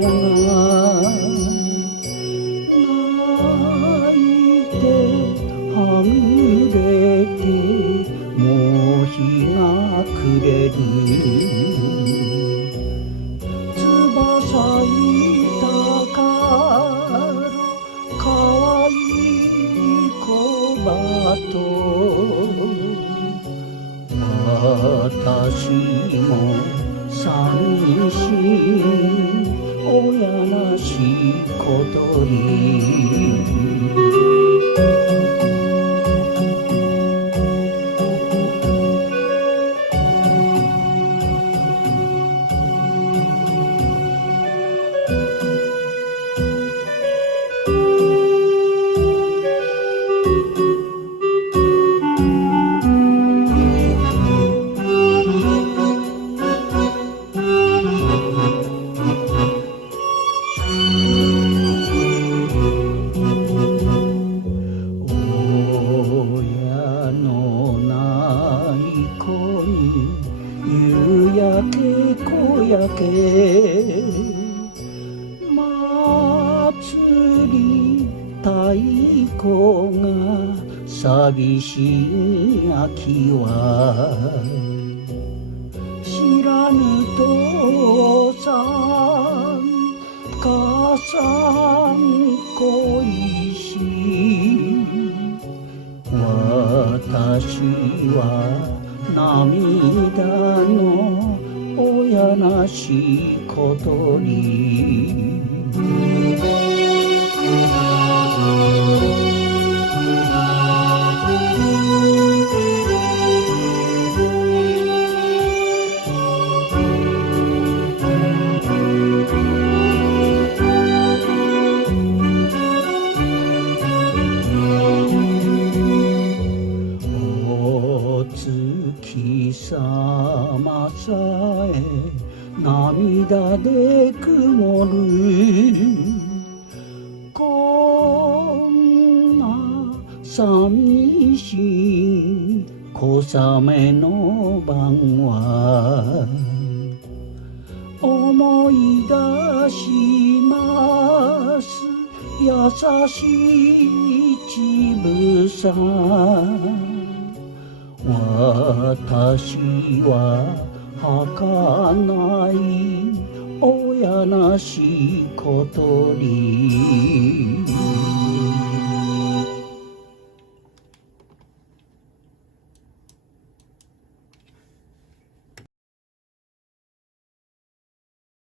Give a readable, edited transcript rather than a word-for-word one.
泣いてはぐれてもう日が暮れる。翼いたからかわいい子ばと私も寂しい親なし小鳥。夕焼け小焼け祭り太鼓が寂しい秋は知らぬ父さん母さん恋し私は涙の親なし小鳥。月様さえ涙で曇る。こんな寂しい小雨の晩は思い出します優しい乳房。私は儚い親なし小鳥。